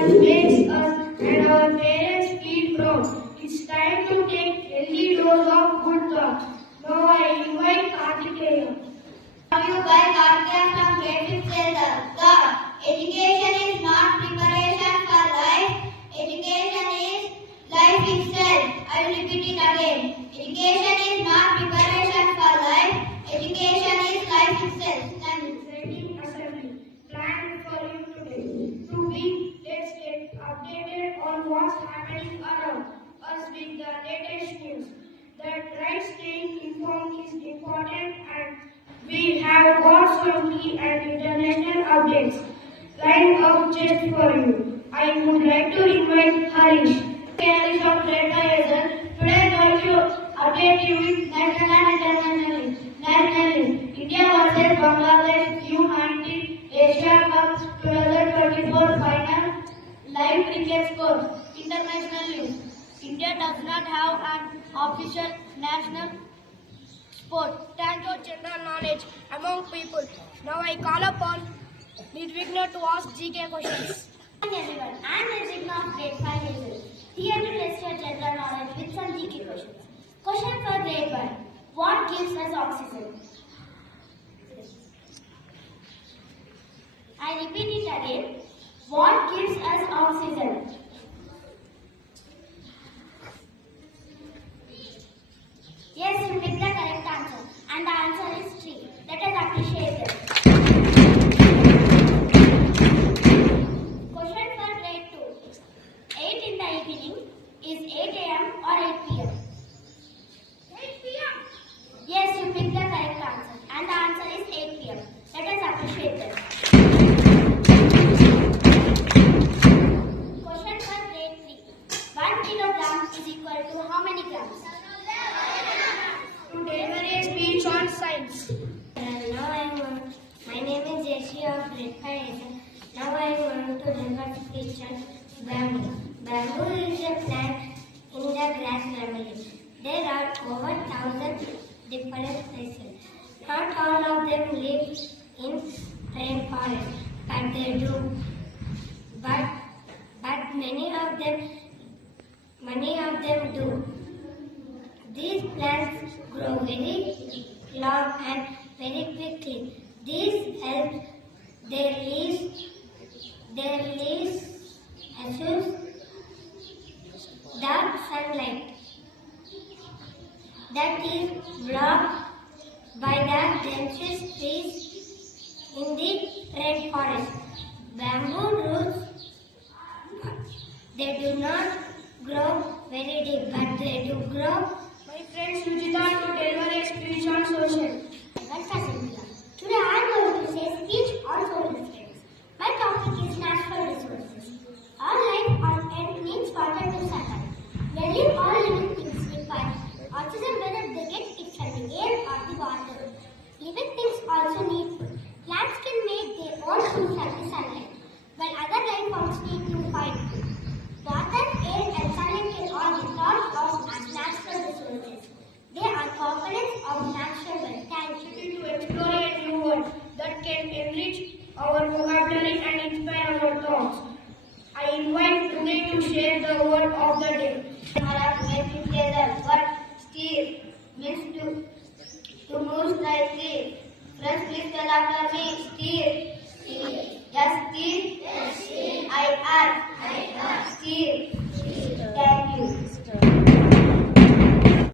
us, makes us and our parents feel proud. It's time to take healthy dose of good thoughts. Now I invite Kartikeya. You by Kartikeya from grade 5th Hazel. God, education is not preparation for life. Education is life itself. I will repeat it again. Education is not preparation for life. Education is life itself. Thank you. Training assembly planned for you today. To be, let's get updated on what's happening around us with the latest news. That right staying informed is important and we have got some key and international updates lined up just for you. I would like to invite Harish. Harish of Red Hazel. Today I am going to update you with national and international news. National news. India versus Bangladesh U19 Asia Cup 2024 final live cricket score. International news. India does not have an official national sport. Thank you general knowledge among people. Now I call upon Nirvigna to ask GK questions. Hi everyone, I am Nirvigna of grade 5 Hazel. Here to test your general knowledge with some GK questions. Question for grade 1. What gives us oxygen? I repeat it again. What gives us oxygen? Yes, you picked the correct answer. And the answer is tree. Let us appreciate it. Question for grade 2. 8 in the evening is 8 a.m. or 8 p.m.? 8 p.m. Yes, you picked the correct answer. And the answer is 8 p.m. Let us appreciate it. Question for grade 3. 1 kilogram is equal to how many grams? To deliver a speech on science. My name is Jessie of grade 5. Now I am going to deliver a speech on bamboo. Bamboo is a plant in the grass family. There are over 1,000 different species. Not all of them live in rainforest, but they do. But many of them do. These plants grow very long and very quickly. This helps their leaves absorb the sunlight that is blocked by the densest trees in the rainforest. Bamboo roots, they do not grow very deep, but they do grow. My friend Sujita to deliver a speech on social. Today I am going to say speech on social studies. My topic is natural resources. All life on earth needs water to survive. Nearly all living things require oxygen, whether they get it from the air or the water. Living things also need food. Plants can make their own food from the sunlight, while other life forms need to find food. Water, air and sunlight can all be thought of as natural resources. They are components of natural world. Thank you. To explore a new world that can enrich our vocabulary and inspire our thoughts. I invite today to share the word of the day. What steer means to move slightly. Friends, please tell after me. Steer. Yes, steer. I R. Steer.